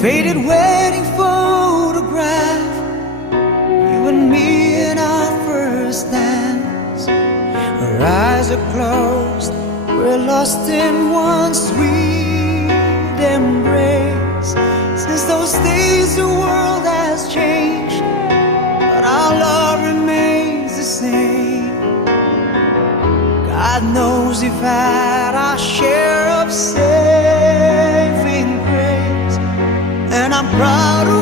faded wedding photograph, you and me in our first dance. Our eyes are closed, we're lost in one sweet embrace. Since those days the world has changed, but our love remains the same. God knows we've had our share of saving grace, and I'm proud of